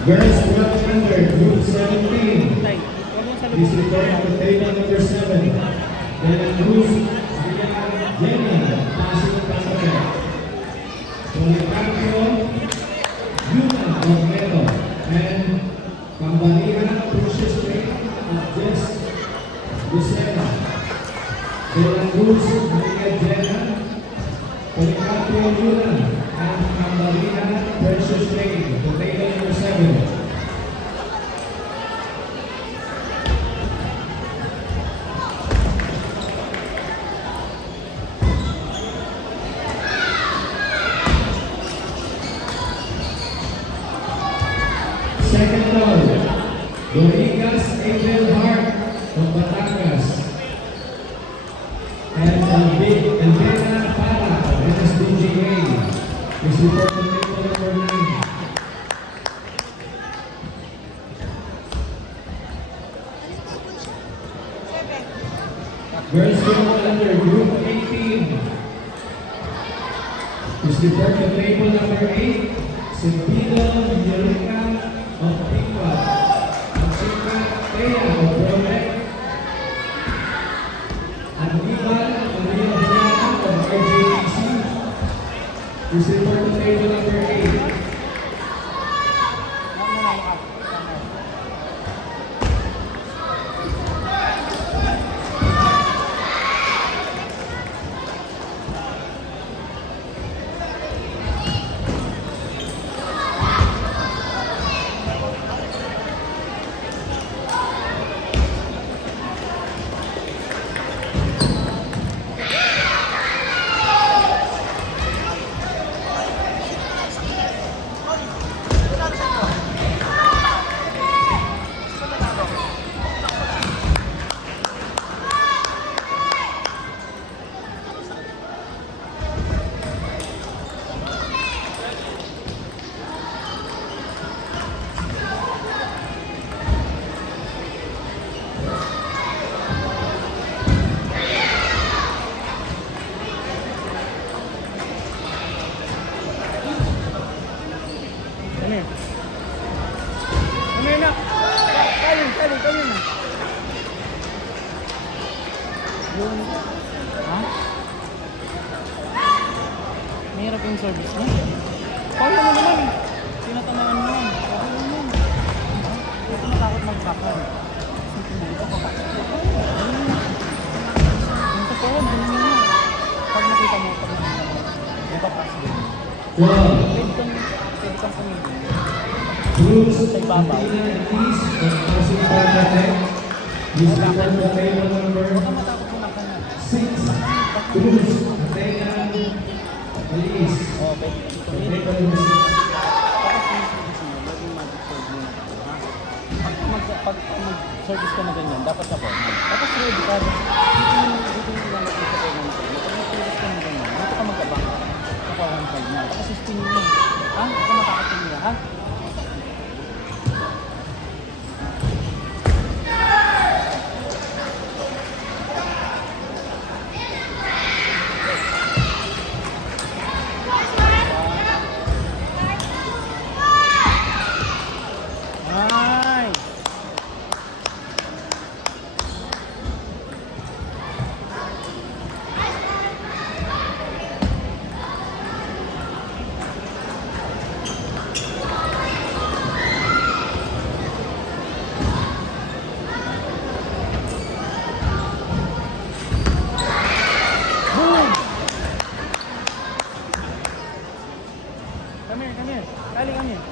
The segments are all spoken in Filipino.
Girls 1200, Group 17. Please report to table number 7. Then Cruz, Jenny, passing Pastor. Policarpio, Yuna Romero, and Pambalihan Precious Faith of Jess Lucena. Then Cruz, Maria Jenna, Policarpio Yuna, and Pambalihan Precious Faith to table number 7. Second row, Dorigas Angel Hart of Batangas, and Elvira Para of NSDGA. Please report to table number 9. Girls 1200, Group 18. Please report to table number 8. Silvino Yurica of Picwa, Chica Thea of Promet, Aníbal Maria Villana of RJTC. Please report to table number 8. Mahirap yung service mo. Kaya mo naman. Tinatamaan mo naman. Kaya mo naman. Ito matakot magkakal. Yung totoo, ganyan mo na. Pag nakita mo, napapas din. Pwede kang pumili. Sa ibabaw. Please report to table number 6. Cruz, Atenan, Alice. Oh, pwede. Pag mag-service ka na ganyan, dapat na formal. Dapat ready ka. Dito yung ilalagay sa formal ka. Pag mag-service ka na ganyan, dito ka mag-abang sa formal na. Kasi spin mo. Ha? Ito makakating nila, ha? Come here. Kali, come here.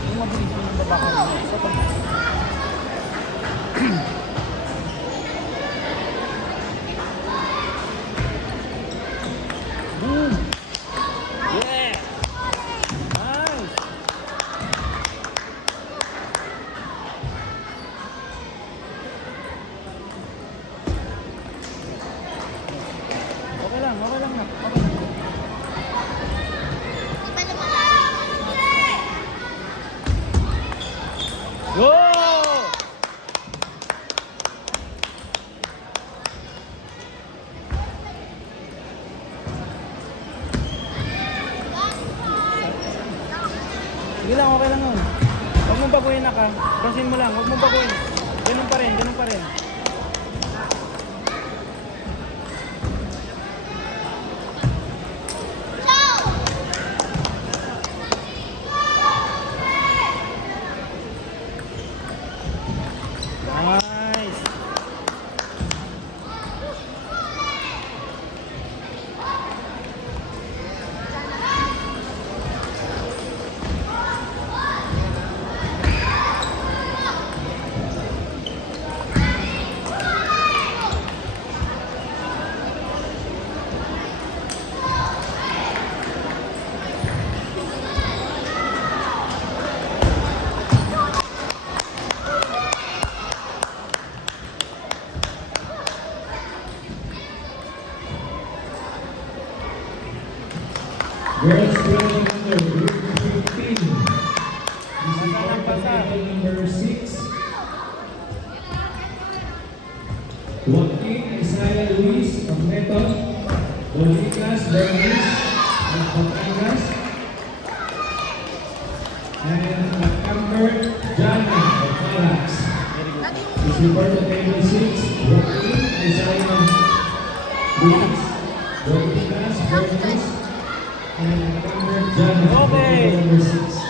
Yung mabilis mo ng babakan mo. Boom! Yeah! Nice! Sige lang, okay lang yun. Huwag mong baguhin na ka. Gasin mo lang, huwag mong baguhin. Ganun pa rin, ganun pa rin. Nice! Girls 12 under, group 15. This is for table number 6. Joaquin Isaiah Luis of Neton, Donicas Bernis of Batangas, and Camber Jana of Malax. Very good. This is for table 6. Joaquin Isaiah Luis, Donicas Bernis, and Camber Jana of Okay. table number 6.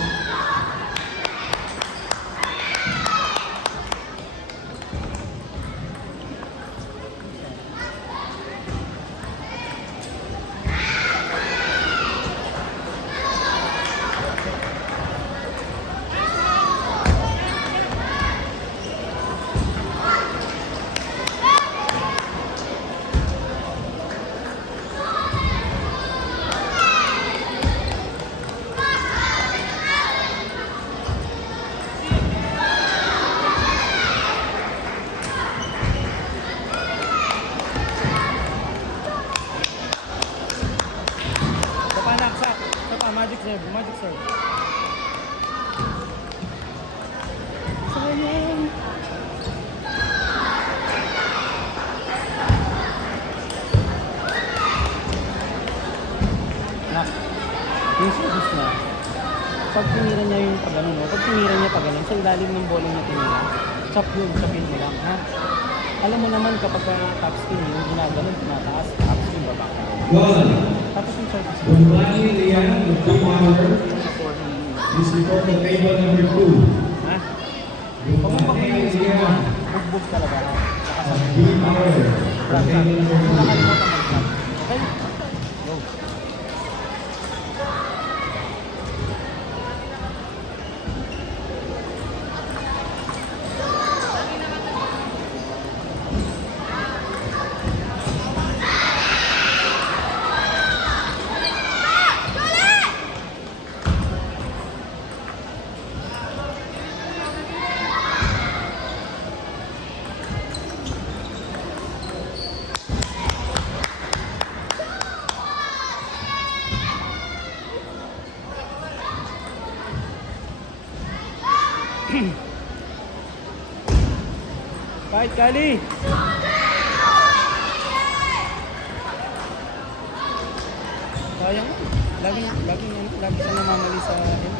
Sapa naksak. Sapa, magic serve, magic serve. Sayang. Nak, yung service na, pag tinira niya yung pag ano, no? Pag tinira niya pag ano, sa ilalim ng bola niya tinira, chop yun, chopin mo lang, ha? Alam mo naman kapag top spin yung ginaganon, tumataas, top spin baba ka. One. Tapos yung service mo, Bunbani Lian of Team Power. sa forehand mo. This is for table number 2. Ha? Kung mo Bunbani pakita yung spin mo, Lian bugbog talaga. Saka sa of Team Power. flat shot. Table number Huwag 2. nakalimutan mag-flat. Okay? Go. Fight, Kali! Sayang. Lagi siya namamali sa akin.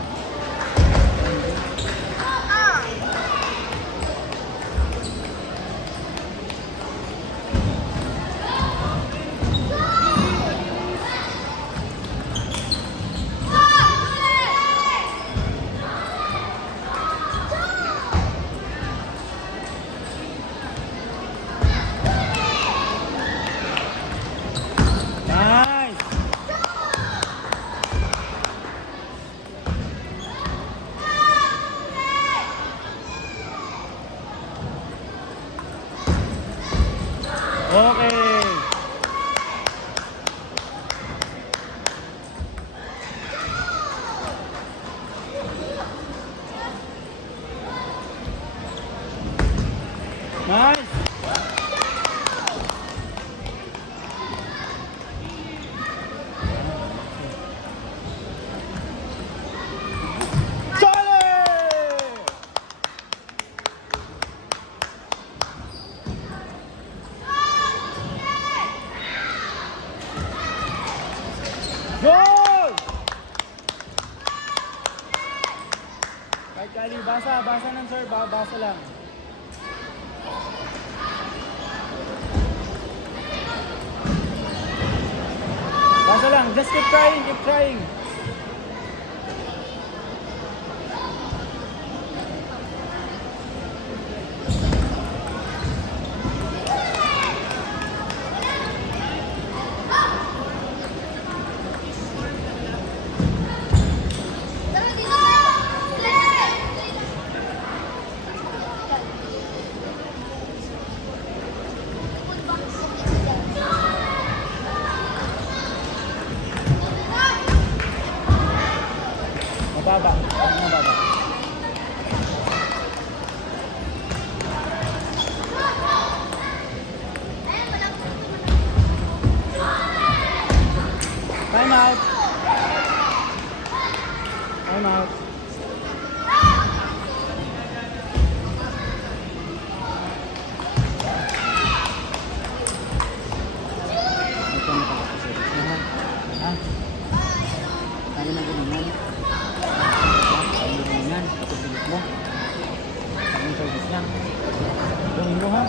Nice! Okay. Nice. Solid! Goal! Kahit Kali, basa ng sir, basa lang. Basa lang, just keep trying, keep trying. Mababa, mababa. Time out. Time out. Ito na pala sa service na, ha? Kaya na ganyan. Kaya na ganyan. Patupilit mo. Ang service niya. Gawin mo, ha?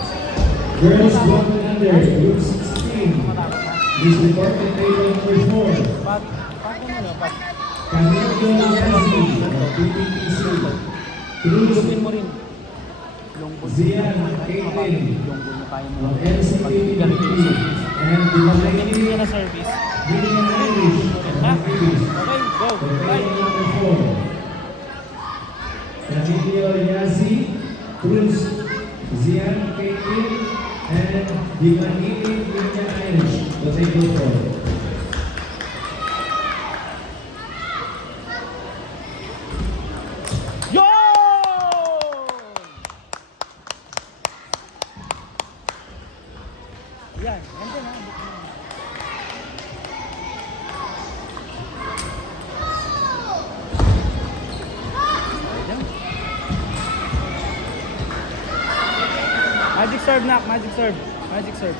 Girls 1 and under, group 16. Matakot, ha? Is reported table number 4. Pag ano, pag Camilo Yazzi of PPTC. Cruz lungguin mo rin. Lungguin. Zian Caitlin Lungguin mo, kaya mo. of Pag ganito yung NCPPT. service. And Ganito Dimaini yan na service. Vivian Irish Ha? of Philippines. Okay, go. Table Bye. number 4. Camilo Yazzi, Cruz Zian Caitlin, and Dimaini Vivian Irish of table 4. Yun! Yan, nandyan ha. Ayan. Magic serve, Nak. Magic serve. Magic serve.